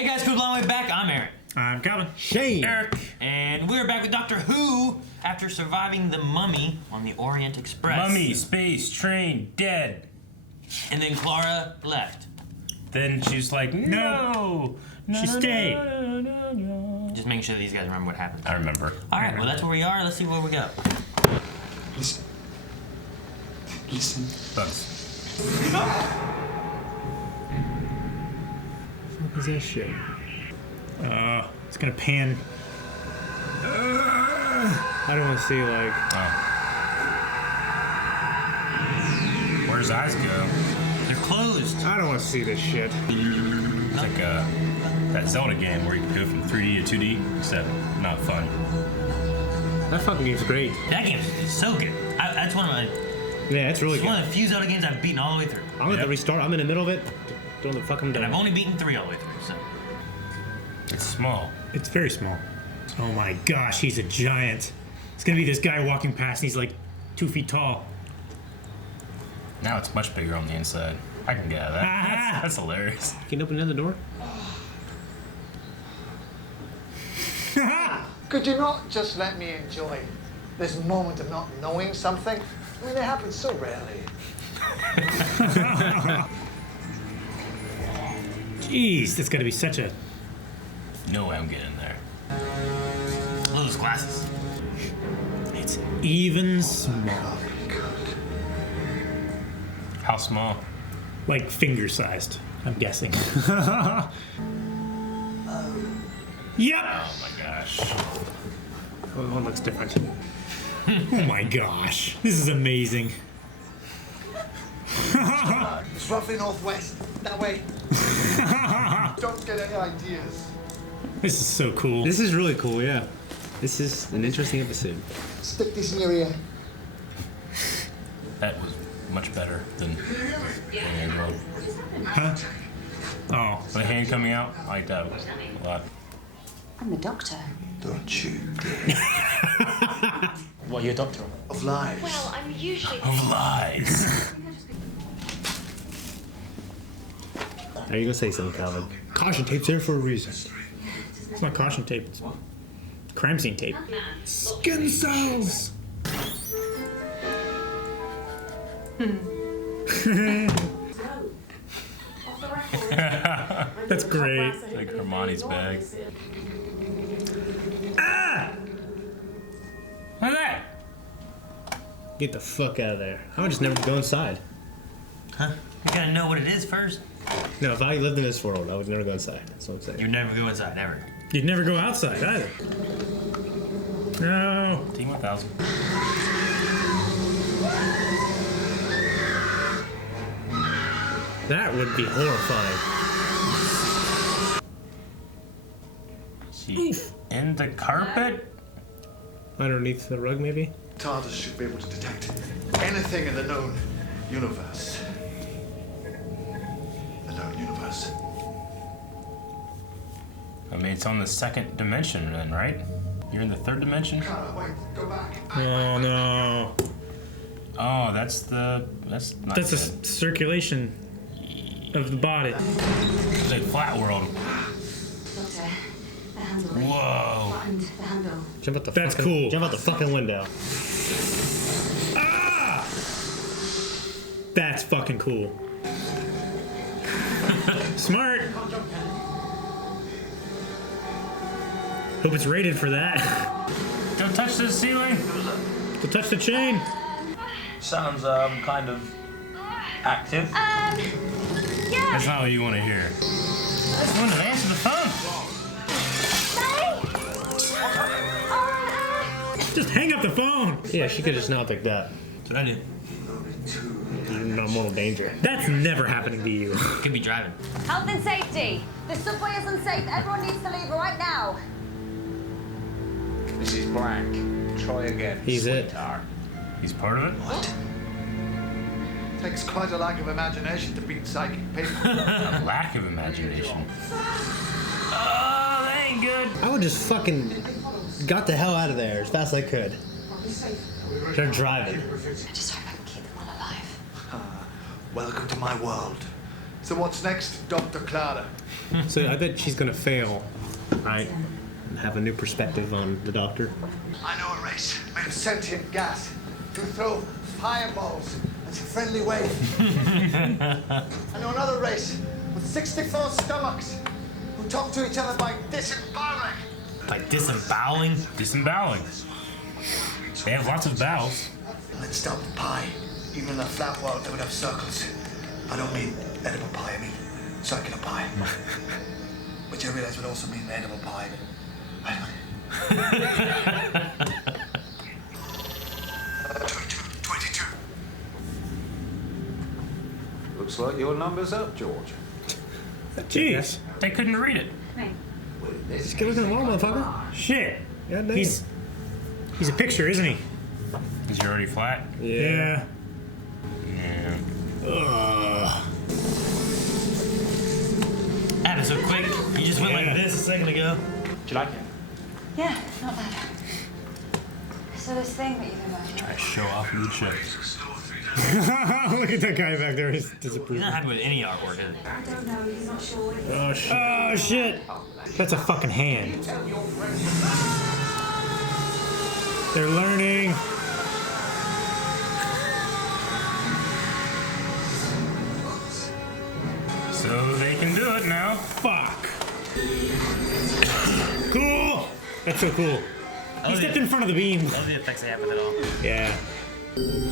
Hey guys, cool long way back. I'm Aaron. I'm Calvin. Shane. Eric. And we're back with Doctor Who after surviving the mummy on the Orient Express. Mummy, space, train, dead. And then Clara left. Then she's like, no. She stayed. No. Just making sure that these guys remember what happened. I remember. Alright, well that's where we are. Let's see where we go. Listen. Listen. Bugs. What is that shit? It's gonna pan. I don't want to see like. Oh. Where his eyes go? They're closed. I don't want to see this shit. It's like that Zelda game where you can go from 3D to 2D, except not fun. That fucking game's great. That game is so good. That's one of my. Yeah, it's really It's good. one of the few Zelda games I've beaten all the way through. I'm gonna have to restart. I'm in the middle of it. Doing the fucking And done. I've only beaten 3 all the way through, so. It's small. It's very small. Oh my gosh, he's a giant. It's gonna be this guy walking past and he's like 2 feet tall. Now it's much bigger on the inside. I can get out of that. That's hilarious. Can you open another door? Could you not just let me enjoy this moment of not knowing something? I mean, it happens so rarely. Jeez, that's gotta be such a. No way I'm getting there. Look at those glasses. It's even small. How small? Like finger sized, I'm guessing. Yep! Oh my gosh. Oh, one looks different. Oh my gosh, this is amazing. It's roughly northwest. That way. Don't get any ideas. This is so cool. This is really cool, yeah. This is an interesting episode. Stick this in your ear. That was much better than Alien World. Huh? Oh. The hand coming out, I like that a lot. I'm the doctor. Don't you? What, you're a doctor? Of lies. Well, I'm usually. Of lies. Are you gonna say something, Calvin? Caution tape's there for a reason. It's not caution tape, it's crime scene tape. Skin cells! That's great. Like Hermione's bag. Ah! What's that? Get the fuck out of there. I would just never go inside. Huh? You gotta know what it is first. No, if I lived in this world, I would never go inside. That's what I'm saying. You'd never go inside, ever. You'd never go outside either. No. Team 1000. That would be horrifying. She in the carpet? Underneath the rug, maybe? TARDIS should be able to detect anything in the known universe. The known universe. I mean, it's on the second dimension then, right? You're in the third dimension? Clara, wait, go back. Oh no. Oh, that's not That's good. a circulation of the body. It's like Flat World. Doctor, the handle. Whoa. Buttoned the handle. Jump out the That's fucking, cool. Jump out the fucking window. Ah! That's fucking cool. Smart. Hope it's rated for that. Don't touch the ceiling. To touch the chain. Sounds kind of active. Yeah. That's not what you want to hear. That's one to answer the phone. Just hang up the phone. Yeah, she could just not pick that. That's what I do. You're in no mortal danger. That's never happening to you. Could be driving. Health and safety. The subway is unsafe. Everyone needs to leave right now. Mrs. Black, try again. He's it. sweetheart. He's part of it? What? Takes quite a lack of imagination to beat psychic people. A lack of imagination. Oh, that ain't good. I would just fucking got the hell out of there as fast as I could. They're driving. I just hope I can keep them all alive. Welcome to my world. So what's next, Dr. Clara? So I bet she's gonna fail, right? And have a new perspective on the doctor. I know a race made of sentient gas who throw fireballs at a friendly wave. I know another race with 64 stomachs who talk to each other by disemboweling. Like disemboweling? Disemboweling. They have lots of bowels. Let's stop the pie. Even in a flat world, they would have circles. I don't mean edible pie, I mean circular pie. Which I realize would also mean edible pie. I don't 22. Looks like your number's up, George. Jeez. They couldn't read it. Just get looking at the wall, motherfucker. Shit. God damn. He's a picture, isn't he? Is he already flat? Yeah. Yeah. Ugh. Happened so quick. You just went like this a second ago. Do you like it? Yeah, not bad. So this thing that you've been working on. Try to show off new shit. Look at that guy back there. He's He's disapproving. not happy with any artwork, is he? I don't know, he's not sure. Oh shit. Oh shit. That's a fucking hand. They're learning. So they can do it now. Fuck. Cool. That's so cool. He stepped in front of the beam. Love the effects they have with it all. Yeah.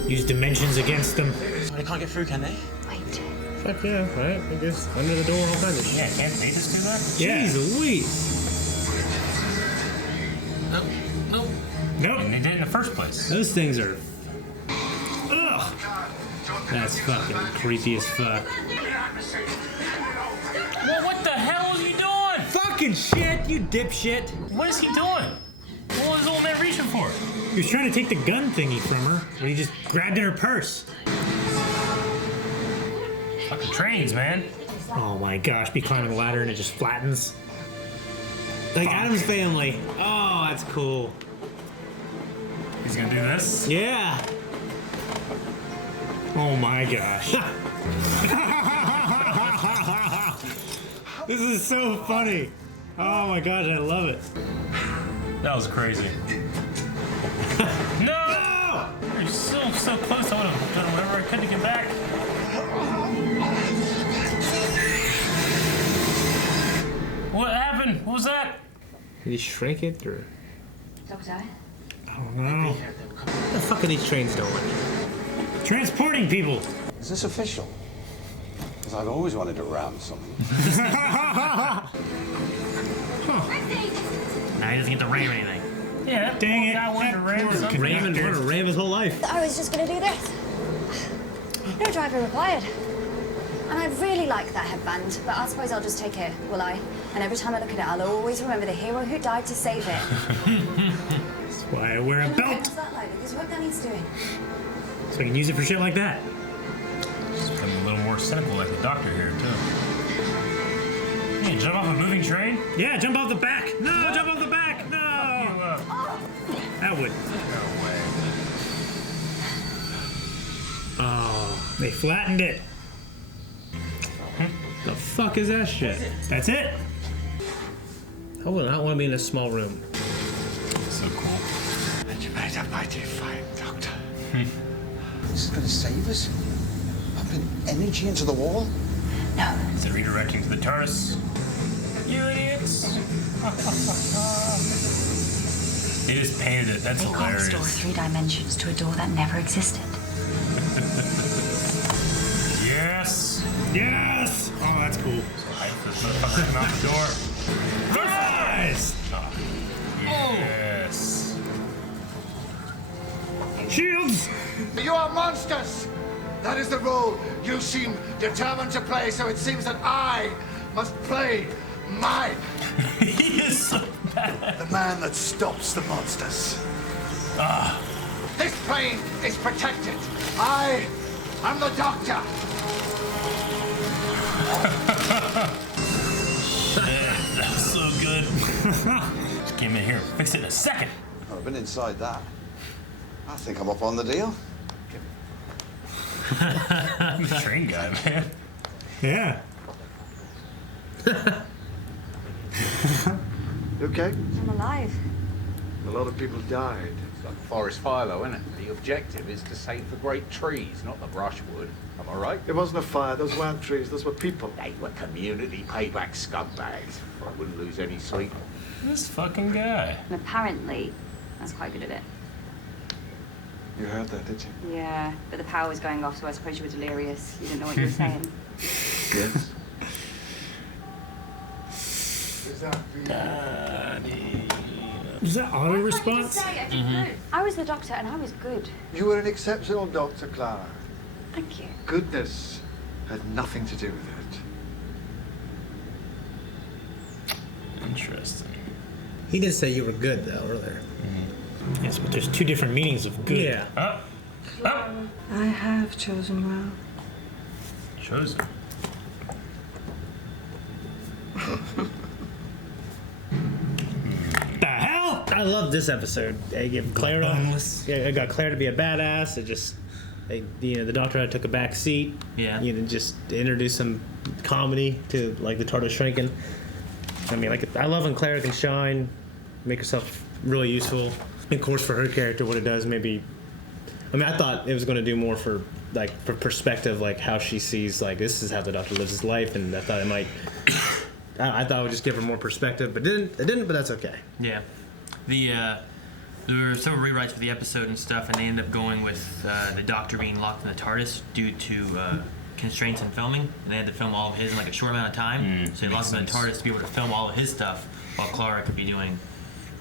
Use dimensions against them. They can't get through, can they? Wait. Fuck yeah, right? I guess under the door, all kinds of shit. Yeah, can't they just do that? Yeah. Jeez Louise. Nope. Nope. Nope. And they did it in the first place. Those things are. Ugh. That's fucking creepy as fuck. Well, what the hell is he doing? Fucking shit, you dipshit. What is he doing? What was the old man reaching for? He was trying to take the gun thingy from her, and he just grabbed in her purse. Fucking trains, man. Oh my gosh, be climbing a ladder and it just flattens. Like Adam's Family. Oh, that's cool. He's gonna do this. Yeah. Oh my gosh. This is so funny. Oh my gosh, I love it. That was crazy. No! You're so close. I would have done whatever I could to get back. What happened? What was that? Did he shrink it or? Doctor? I don't know. What the fuck are these trains doing? Transporting people. Is this official? Because I've always wanted to ram something. Now he doesn't get to ram anything. Yeah, Dang it. I wanted to ram That poor something. Raymond wanted to ram his whole life. I was just gonna do this. No driver required. And I really like that headband, but I suppose I'll just take it, will I? And every time I look at it, I'll always remember the hero who died to save it. That's why I wear a Okay, belt. what's that like? Because what that needs doing. So I can use it for shit like that. Just become a little more cynical like the doctor here, too. Hey, jump off a moving train? Yeah, jump off the back. No, jump off the back. No. That would. No way. Oh, they flattened it. The fuck is that shit? That's it. I would not want to be in a small room. So cool. And you made a mighty fight, Doctor. This is going to save us? Pumping energy into the wall? No. Is it redirecting to the TARDIS? You idiots! They just painted it. That's They can't hilarious. restore 3 dimensions to a door that never existed. Yes! Yes. Oh, that's cool. So hype for this motherfucker to come out the door. Nice. Yes! Shields. You are monsters! That is the role you seem determined to play, so it seems that I must play mine. He is so bad. The man that stops the monsters. This plane is protected. I'm the Doctor. That was so good. Just came in here and fixed it in a second. I've been inside that. I think I'm up on the deal. I'm a train guy, man. Yeah. You okay? I'm alive. A lot of people died. It's like a forest fire, though, isn't it? The objective is to save the great trees, not the brushwood. Am I right? It wasn't a fire. Those weren't trees. Those were people. They were community payback scumbags. I wouldn't lose any sleep. This fucking guy. And apparently, I was quite good at it. You heard that, did you? Yeah, but the power was going off, so I suppose you were delirious. You didn't know what you were saying. Yes. Is that Is that auto response? I was the doctor, and I was good. You were an exceptional doctor, Clara. Thank you. Goodness had nothing to do with it. Interesting. He did say you were good though earlier. Yes, but there's two different meanings of good. Yeah. I have chosen well. Chosen. The hell? I love this episode. They give Clara. Yeah, I got Claire to be a badass. It just, the doctor took a back seat. Yeah. Just introduce some comedy to like the TARDIS shrinking. I mean, like I love when Clara can shine, make herself really useful. Of course, for her character, what it does, maybe. I mean, I thought it was going to do more for perspective, like how she sees, like this is how the Doctor lives his life, and I thought it might. I thought it would just give her more perspective, but it didn't. But that's okay. Yeah. There were several rewrites for the episode and stuff, and they ended up going with the Doctor being locked in the TARDIS due to constraints in filming, and they had to film all of his in like a short amount of time. So they locked him in the TARDIS to be able to film all of his stuff while Clara could be doing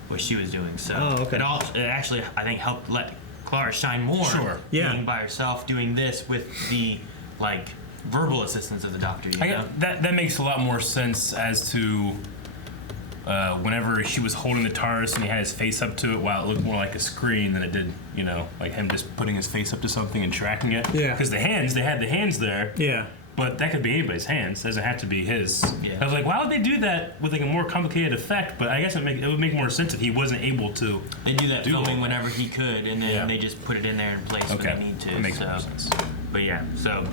what she was doing. So it actually, I think, helped let Clara shine more. Sure. Yeah. Being by herself, doing this with the verbal assistance of the Doctor. You know? That makes a lot more sense as to whenever she was holding the TARDIS and he had his face up to it, while it looked more like a screen than it did, like him just putting his face up to something and tracking it. Yeah. Because they had the hands there. Yeah. But that could be anybody's hands. It doesn't have to be his. Yeah. I was like, why would they do that with like a more complicated effect? But I guess it would make more sense if he wasn't able to. They do that filming whenever he could, and then they just put it in there in place when they need to. That makes more sense. But yeah, so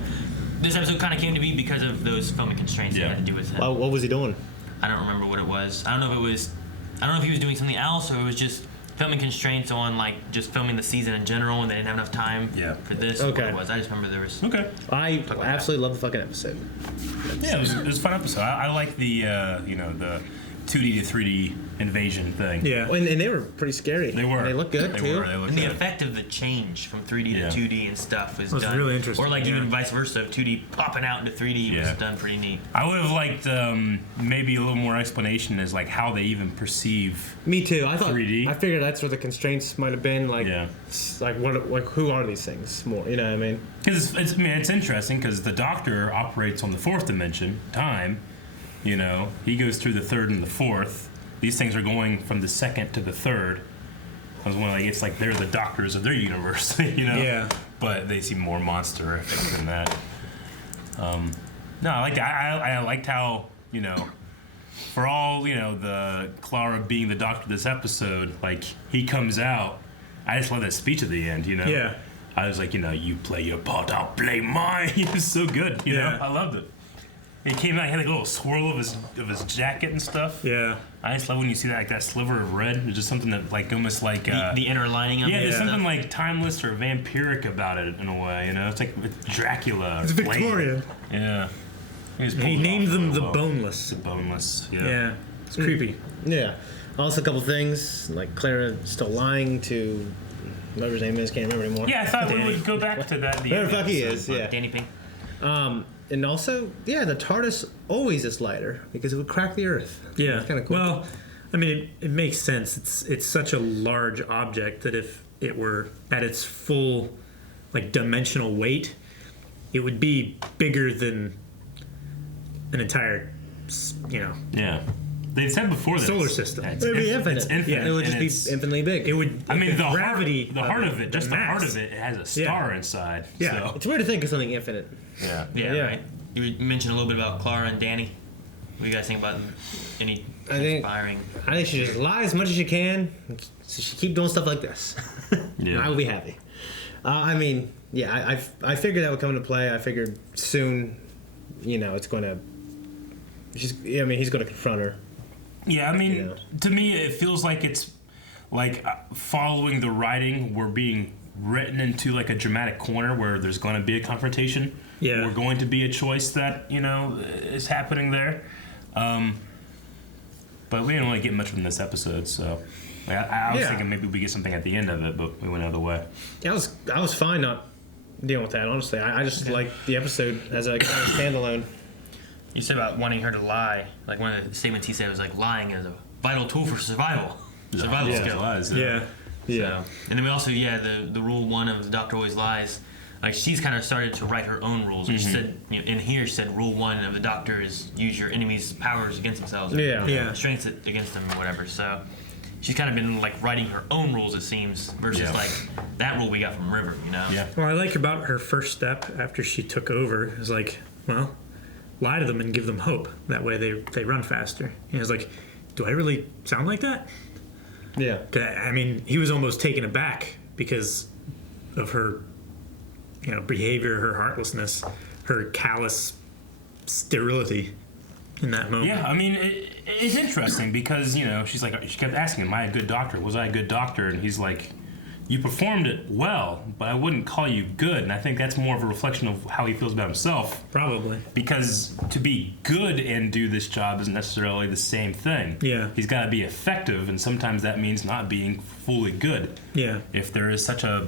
this episode kind of came to be because of those filming constraints that had to do with him. What was he doing? I don't remember what it was. I don't know if he was doing something else, or it was just filming constraints on just filming the season in general, and they didn't have enough time for this. Okay. What it was. I just remember there was. Okay. I absolutely love the fucking episode. Yeah, it was a fun episode. I like the the 2D to 3D invasion thing. Yeah. And they were pretty scary. They were. They look good They too. were. They looked And the good. effect of the change from 3D to 2D and stuff was done. really interesting. Or even vice versa, of 2D popping out into 3D was done pretty neat. I would have liked maybe a little more explanation as how they even perceive. Me too. I thought 3D. I figured that's where the constraints might have been. Who are these things? More, you know what I mean? Because it's interesting because the Doctor operates on the fourth dimension, time. He goes through the third and the fourth. These things are going from the second to the third. I was wondering, it's like they're the doctors of their universe, Yeah. But they seem more monster-ific than that. No, I liked how, for all, the Clara being the Doctor this episode, he comes out. I just love that speech at the end, Yeah. I was like, you play your part, I'll play mine. He was so good, you know. I loved it. He came out, he had a little swirl of his jacket and stuff. Yeah. I just love when you see that sliver of red. There's just something that almost like the inner lining of it. Yeah, there's stuff. something timeless or vampiric about it in a way. It's like Dracula. It's Blade. Victorian. Yeah. He named them the Boneless. The Boneless. Yeah. Yeah. It's creepy. Yeah. Also, a couple things like Clara still lying to whatever his name is. Can't remember anymore. Yeah, I thought we would go back to that. Whatever the fuck he is. Yeah. Danny Pink. And also, the TARDIS always is lighter because it would crack the Earth. Yeah. It's kind of cool. Well, I mean, it makes sense. It's such a large object that if it were at its full, dimensional weight, it would be bigger than an entire, Yeah. They said before that solar system. It would be infinite. It's infinite. Yeah, it would just be infinitely big. It would. I mean, the gravity. heart of it, just the heart mass. of it has a star inside. Yeah. So. It's weird to think of something infinite. Yeah. Yeah, right. You mentioned a little bit about Clara and Danny. What do you guys think about any inspiring? I think she just lie as much as she can. So she keep doing stuff like this. Yeah. I will be happy. I figured that would come into play. I figured soon, it's going to he's going to confront her. Yeah, I mean, You know. to me, it feels like it's like following the writing. We're being written into like a dramatic corner where there's going to be a confrontation. Yeah. We're going to be a choice that, is happening there. But we didn't really get much from this episode, so I was thinking maybe we get something at the end of it, but we went out of the way. Yeah, I was fine not dealing with that, honestly. I just like the episode as a kind of standalone. You said about wanting her to lie. Like one of the statements he said was like lying is a vital tool for survival. Survival skill. Lies, Yeah. So, and then we also, the rule 1 of the doctor always lies. Like she's kind of started to write her own rules. Like she said, in here, she said rule 1 of the doctor is use your enemy's powers against themselves. Or, Yeah. strengths against them or whatever. So she's kind of been like writing her own rules, it seems, versus like that rule we got from River, Yeah. Well, I like about her first step after she took over is like, well, lie to them and give them hope. That way they run faster. And it's like, do I really sound like that? Yeah. I mean, he was almost taken aback because of her, behavior, her heartlessness, her callous sterility in that moment. Yeah, I mean, it's interesting because, she's like, she kept asking him, am I a good doctor? Was I a good doctor? And he's like, you performed it well, but I wouldn't call you good. And I think that's more of a reflection of how he feels about himself. Probably. Because to be good and do this job isn't necessarily the same thing. Yeah. He's got to be effective, and sometimes that means not being fully good. Yeah. If there is such a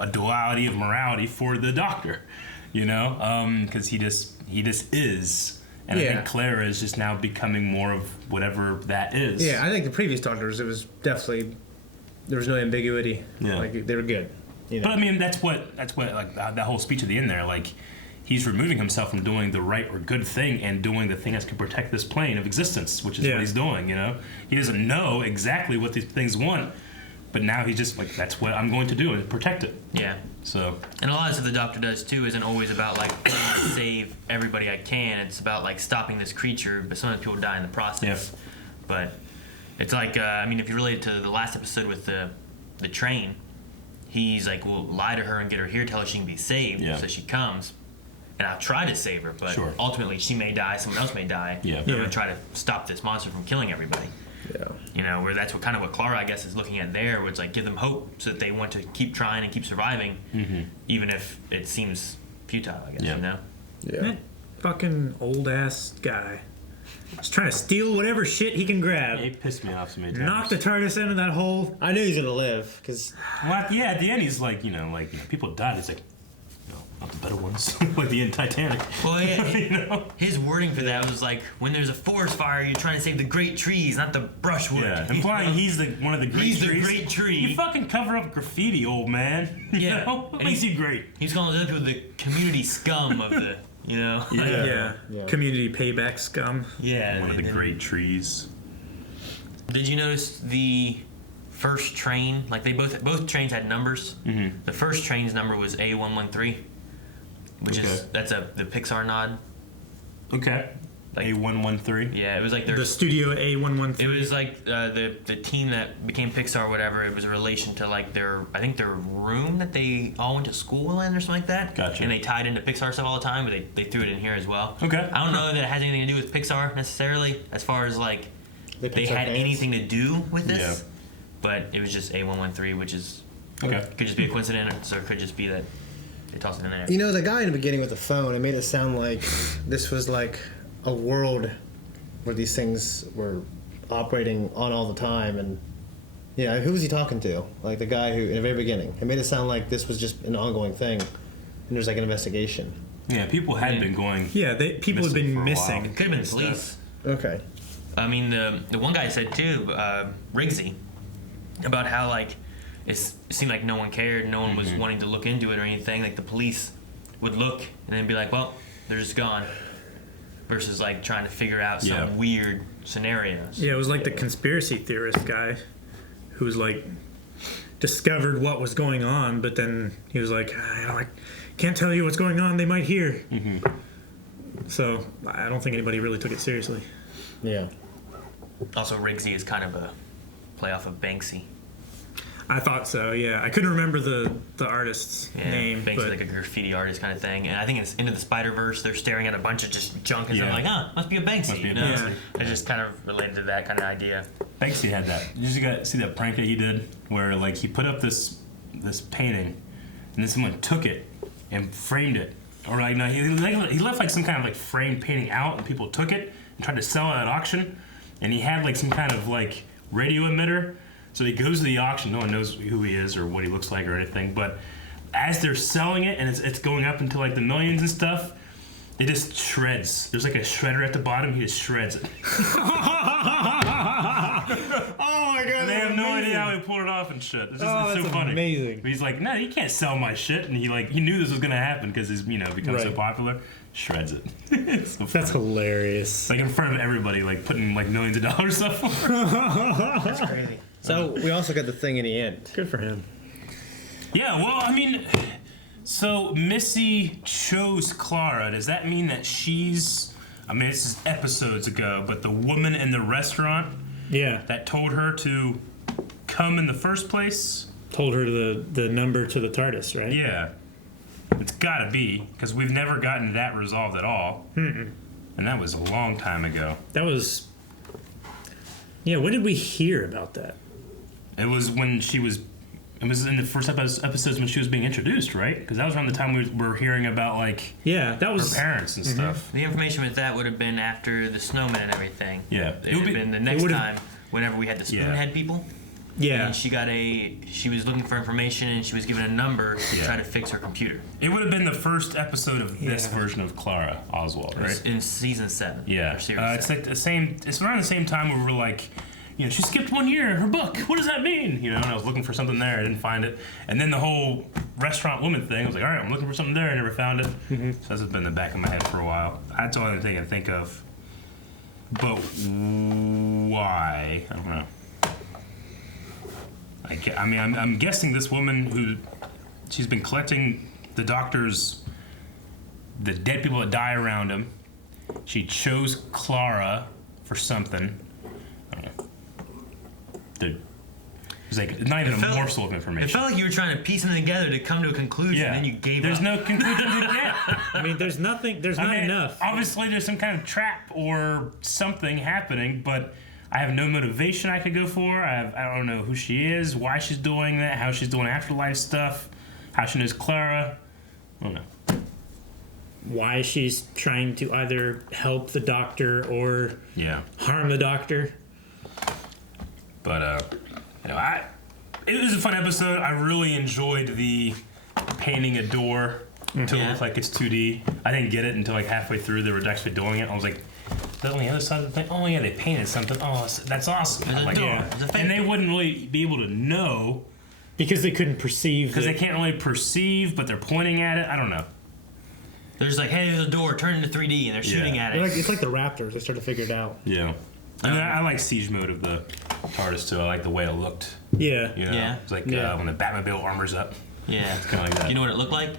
a duality of morality for the doctor, because he just is. And I think Clara is just now becoming more of whatever that is. Yeah, I think the previous doctors, it was definitely, there was no ambiguity. Yeah. Like, they were good. But I mean, that's what like that whole speech at the end there, like he's removing himself from doing the right or good thing and doing the thing that's going to protect this plane of existence, which is what he's doing. He doesn't know exactly what these things want, but now he's just like, that's what I'm going to do and protect it. Yeah. So. And a lot of stuff the doctor does too isn't always about like save everybody I can. It's about like stopping this creature, but sometimes people die in the process. Yeah. But it's like if you relate it to the last episode with the train, he's like, well, lie to her and get her here, tell her she can be saved, so she comes. And I'll try to save her, but ultimately she may die, someone else may die. Yeah. I'm gonna try to stop this monster from killing everybody. Yeah. Where that's what Clara, I guess, is looking at there, where it's like give them hope so that they want to keep trying and keep surviving, even if it seems futile, I guess, Yeah. That fucking old ass guy. He's trying to steal whatever shit he can grab. He pissed me off so many times. Knock the TARDIS into that hole. I knew he was going to live, because... Well, at the end, he's like, people died. He's like, no, not the better ones. Like the end Titanic. Well, yeah, his wording for that was like, when there's a forest fire, you're trying to save the great trees, not the brushwood. Yeah, implying he's one of the great trees. He's the great tree. You fucking cover up graffiti, old man. Yeah. What makes you great? He's calling the other people the community scum of the, Yeah. Community payback scum. Yeah. One of the great trees. Did you notice the first train? Like they both trains had numbers. Mm-hmm. The first train's number was A113, which is the Pixar nod. Okay. Like A113. Yeah, it was like The studio A113. It was like the team that became Pixar or whatever. It was a relation to like their room that they all went to school in or something like that. Gotcha. And they tied into Pixar stuff all the time, but they threw it in here as well. Okay. I don't know that it has anything to do with Pixar necessarily, as far as like they had fans. anything to do with this. Yeah. But it was just A113, which is Okay. could just be a coincidence, or it could just be that they tossed it in there. The guy in the beginning with the phone, it made it sound like this was like a world where these things were operating on all the time. And, who was he talking to? Like the guy who, in the very beginning, it made it sound like this was just an ongoing thing. And there's like an investigation. Yeah, people had been going. Yeah, people had been missing. It could have been police. Okay. I mean, the one guy said too, Riggsy, about how like it seemed like no one cared, no one was wanting to look into it or anything. Like the police would look and then be like, well, they're just gone, versus like trying to figure out some weird scenarios. Yeah, it was like the conspiracy theorist guy who was like discovered what was going on, but then he was like, I can't tell you what's going on, they might hear. So I don't think anybody really took it seriously. Yeah. Also, Riggsy is kind of a playoff of Banksy. I thought so. Yeah, I couldn't remember the artist's name. Banksy's but like a graffiti artist kind of thing, and I think it's Into the Spider-Verse. They're staring at a bunch of just junk, and I'm like, must be a Banksy. You know, Banksy. I just kind of related to that kind of idea. Banksy had that. You just got see that prank that he did, where like he put up this painting, and then someone took it and framed it, or like no, he left like some kind of like framed painting out, and people took it and tried to sell it at auction, and he had like some kind of like radio emitter. So he goes to the auction. No one knows who he is or what he looks like or anything. But as they're selling it and it's going up into like the millions and stuff, it just shreds. There's like a shredder at the bottom. He just shreds it. Oh my god! And they have no idea how he pulled it off and shit. It's just it's so funny. Amazing. But he's like, no, you can't sell my shit. And he knew this was gonna happen because he's become so popular. Shreds it. So that's hilarious. Like in front of everybody, like putting like millions of dollars up for it. That's crazy. So we also got the thing in the end. Good for him. Yeah, well, I mean, so Missy chose Clara. Does that mean that she's, I mean, this is episodes ago, but the woman in the restaurant that told her to come in the first place? Told her the number to the TARDIS, right? Yeah. It's gotta be, because we've never gotten that resolved at all. Mm-mm. And that was a long time ago. That was... Yeah, when did we hear about that? It was when she was... It was in the first episodes when she was being introduced, right? Because that was around the time we were hearing about, like... Yeah, that was... her parents and stuff. The information with that would have been after the snowman and everything. Yeah. It would have been the next time whenever we had the Spoonhead people. Yeah. And she was looking for information and she was given a number to try to fix her computer. It would have been the first episode of this version of Clara Oswald, right? In season 7. Yeah. Or series 7. It's like the same, it's around the same time where we were like, she skipped 1 year in her book. What does that mean? And I was looking for something there. I didn't find it. And then the whole restaurant woman thing, I was like, all right, I'm looking for something there. I never found it. Mm-hmm. So that's been in the back of my head for a while. That's the only thing I can think of. But why? I don't know. I'm guessing this woman she's been collecting the dead people that die around him. She chose Clara for something. I don't know. It's like not even a morsel of information. It felt like you were trying to piece them together to come to a conclusion, and then you gave There's up. no conclusion to get. I mean, there's nothing. There's not enough. Obviously, there's some kind of trap or something happening, but I have no motivation I could go for. I don't know who she is, why she's doing that, how she's doing afterlife stuff, how she knows Clara. I don't know. Why she's trying to either help the doctor or harm the doctor. But it was a fun episode. I really enjoyed the painting a door to look like it's 2D. I didn't get it until like halfway through they were actually doing it. I was like, is that on the other side of the thing? Oh yeah, they painted something. Oh, that's awesome. There's a door. And they wouldn't really be able to know because they couldn't perceive. Because they can't really perceive, but they're pointing at it. I don't know. They're just like, hey, there's a door, turn into 3D, and they're shooting at it. It's like the Raptors. They start to figure it out. Yeah. I mean, I like siege mode of the TARDIS too. I like the way it looked. Yeah. It's like when the Batmobile armors up. Yeah. It's kind of like that. Do you know what it looked like?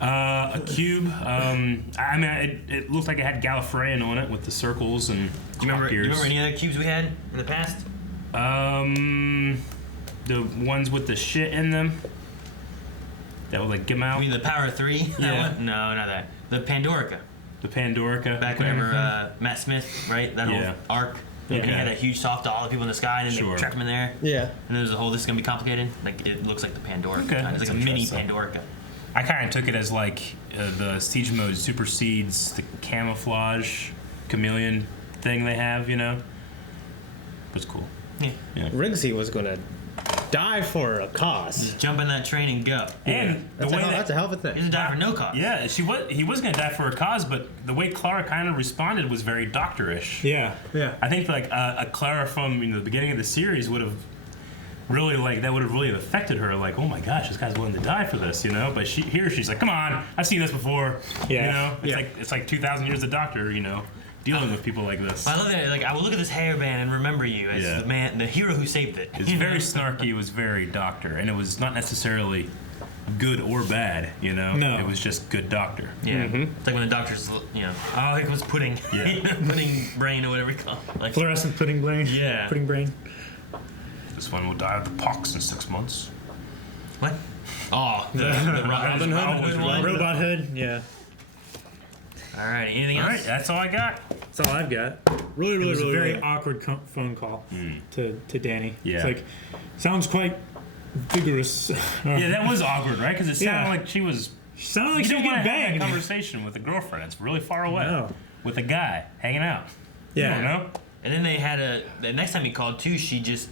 A cube. It looked like it had Gallifreyan on it with the circles and Do you remember any other cubes we had in the past? The ones with the shit in them. That would like give them out. You mean the Power of 3? Yeah. No, not that. The Pandorica. The Pandorica. Back whenever Matt Smith, right? That whole arc. Okay. And he had that huge soft doll of people in the sky, and then they trapped him in there. Yeah. And there's the whole, this is going to be complicated. Like, it looks like the Pandorica. Okay. It's like a mini Pandorica. I kind of took it as like the siege mode supersedes the camouflage chameleon thing they have, It's cool. Yeah. Rigsy was going to die for a cause. Just jump in that train and go. And that's a hell of a thing. He doesn't die for no cause. Yeah, he was going to die for a cause, but the way Clara kind of responded was very doctorish. Yeah. I think like a Clara from the beginning of the series would have really affected her. Like, oh my gosh, this guy's willing to die for this, But she's like, come on, I've seen this before. Yeah. It's like 2,000 years of Doctor, dealing with people like this. I love that. Like, I will look at this hairband and remember you as the hero who saved it. It's very snarky. It was very Doctor, and it was not necessarily good or bad. No. It was just good Doctor. Yeah. It's like when the doctor's, oh, it was pudding. Yeah. Pudding brain or whatever you call it. Like, fluorescent pudding brain. Yeah. Pudding brain. This one will die of the pox in 6 months. What? Oh, the Robin Hood? Robin Hood one? Robot Hood, yeah. Alrighty, anything All else? right, that's all I got. That's all I've got. Really, It really, was a really, very really. awkward phone call to Danny. Yeah. It's like, sounds quite vigorous. Yeah, that was awkward, right? Because it sounded Yeah. like she was. Sounded like You she was don't want getting to have a banged. conversation with a girlfriend. It's really far away. No. With a guy hanging out. Yeah. You don't know? And then they had the next time he called too, she just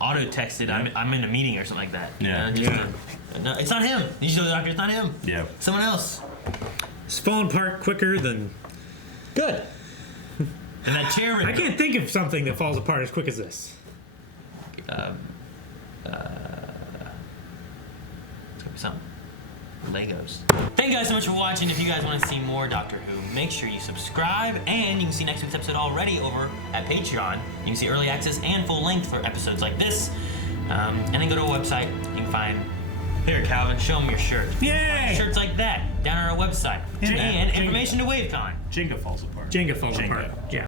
auto texted, I'm in a meeting or something like that. Yeah. No, it's not him. You should know the doctor, it's not him. Yeah. Someone else. It's falling apart quicker than. Good. And that chair I can't think of something that falls apart as quick as this. It's gonna be something. Legos. Thank you guys so much for watching. If you guys want to see more Doctor Who, make sure you subscribe, and you can see next week's episode already over at Patreon. You can see early access and full length for episodes like this. And then go to our website. You can find. Here, Calvin, show them your shirt. Yay! Shirts like that down on our website. And information to WaveCon. Jenga falls apart. Jenga falls apart. Yeah.